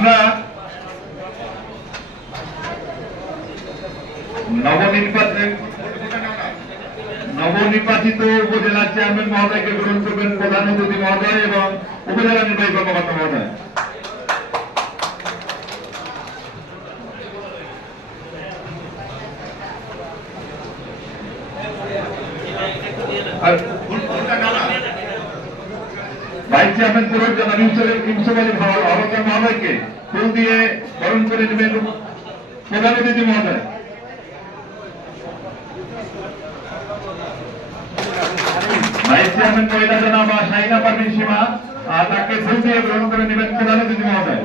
আমরা নবনির্বাচিত উপজেলা চেয়ারম্যান মহোদয়কে গ্রহণ করবেন প্রধান অতিথি মহোদয় এবং উপজেলা নির্বাহী কর্মকর্তা মহোদয়। ভাইস চেয়ারম্যান পুরোর জনাব ইউসুফ আলী হলদার মহোদয়কে ফুল দিয়ে বরণ করে নেবেন প্রধান অতিথি মহোদয়। ভাইস চেয়ারম্যান মহিলা জনাব শাহিনা পারভিন সীমা তাকে ফুল দিয়ে গ্রহণ করে নেবেন প্রধান অতিথি মহোদয়।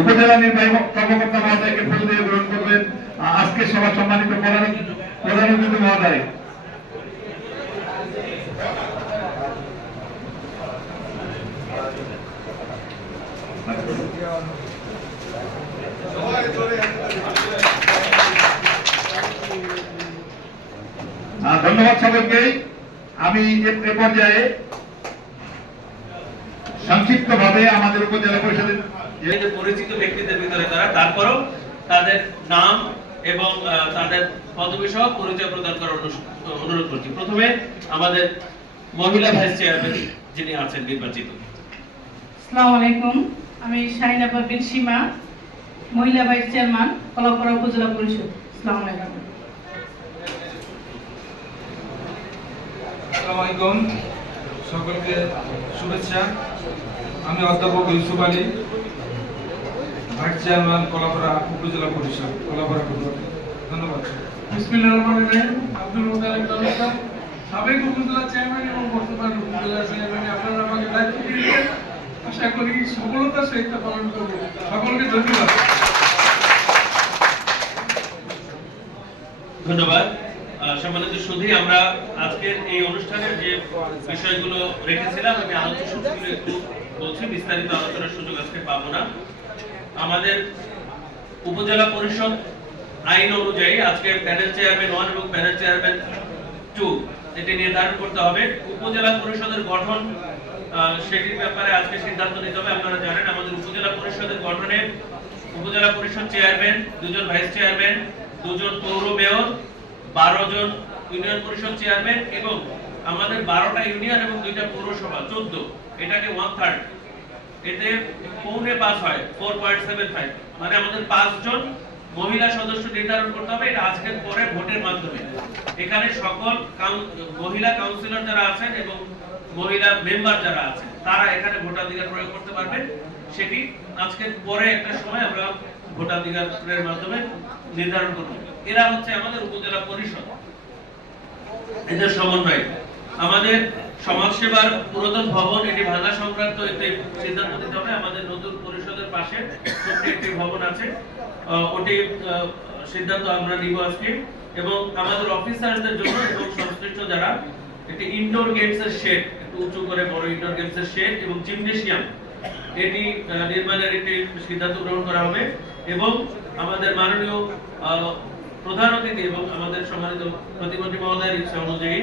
উপজেলা নির্বাহী কর্মকর্তা মহোদয়কে ফুল দিয়ে গ্রহণ করবেন আজকে সভা সম্মানিত প্রধান অতিথি মহোদয়। ধন্যবাদ সকলকে। আমি এ পর্যায়ে সংক্ষিপ্ত ভাবে আমাদের উপজেলা পরিষদের পরিচিত ব্যক্তিদের ভিতরে তারা, তারপরও তাদের নাম এবং তাদের পদবি সহ পরিচয় প্রদান করার অনুরোধ করছি। প্রথমে আমাদের মহিলা ভাইস চেয়ারম্যান যিনি আছেন নির্বাচিত। আসসালামু আলাইকুম, আমি শাহিনা পারভিন সীমা, মহিলা ভাইস চেয়ারম্যান কলাপাড়া উপজেলা পরিষদ। আসসালামু আলাইকুম। আসসালামু আলাইকুম, সকলকে শুভেচ্ছা। আমি অধ্যাপক ইউসুফ আলী, ভাইস চেয়ারম্যান কলাপাড়া উপজেলা পরিষদ, কলাপাড়া। ধন্যবাদ। বিসমিল্লাহির রহমানির রহিম। আব্দুল মুতালিব তালুকদার, সাবেক উপজেলা চেয়ারম্যান এবং বর্তমান উপজেলা চেয়ারম্যান। আপনারা আমাকে দায়িত্ব দিয়েছেন, আশা করি সফলতার সহিত পালন করব। সকলকে ধন্যবাদ। ধন্যবাদ। সম্মানিত সুধী, আমরা আজকের এই অনুষ্ঠানের যে বিষয়গুলো রেখেছিলাম আমি আলোচ্য সূচিগুলো একটু বলছি, বিস্তারিত আলোচনার সুযোগ আজকে পাবো না। আমাদের উপজেলা পরিষদ আইন অনুযায়ী আজকে প্যানেল চেয়ারম্যান 1 এবং প্যানেল চেয়ারম্যান 2 এটি নির্ধারণ করতে হবে। উপজেলা পরিষদের গঠন সেটির ব্যাপারে আজকে সিদ্ধান্ত নিতে হবে। আপনারা জানেন আমাদের উপজেলা পরিষদের গঠনে উপজেলা পরিষদ চেয়ারম্যান, 2 জন ভাইস চেয়ারম্যান, 2 জন পৌর মেয়র, 12 জন ইউনিয়ন পরিষদ চেয়ারম্যান এবং আমাদের 12টা ইউনিয়ন এবং 2টা পৌরসভা 14, এটাকে 1/3 এতে পৌনে 5 হয় 4.75, মানে আমাদের 5 জন মহিলা সদস্য নির্ধারণ করতে হবে। এটা আজকের পরে ভোটের মাধ্যমে এখানে সকল মহিলা কাউন্সিলর যারা আছেন এবং মহিলা মেম্বার যারা আছেন তারা এখানে ভোটাধিকার প্রয়োগ করতে পারবেন। সেটি আজকের পরে একটা সময় আমরা ভোটাধিকারের মাধ্যমে নির্ধারণ করব। এরা হচ্ছে আমাদের উপজেলা পরিষদ, এদের সমন্বয়। আমাদের সমাজসেবার পুরাতন ভবন এটি ভাঙা সংক্রান্ত এতে সিদ্ধান্ত নিতে হবে। আমাদের নতুন পরিষদের পাশে ছোট্ট একটি ভবন আছে, ওটি সিদ্ধান্ত আমরা নিব আজকে। এবং আমাদের অফিসারদের জন্য এবং সংশ্লিষ্ট যারা একটি ইনডোর গেমস এর শেড, একটু উঁচু করে বড় ইনডোর গেমস এর শেড এবং জিমনেশিয়াম এটি নির্মাণের একটি সিদ্ধান্ত গ্রহণ করা হবে। এবং আমাদের মাননীয় প্রধান অতিথি এবং আমাদের সম্মানিত প্রতিমন্ত্রী মহোদয়ের ইচ্ছা অনুযায়ী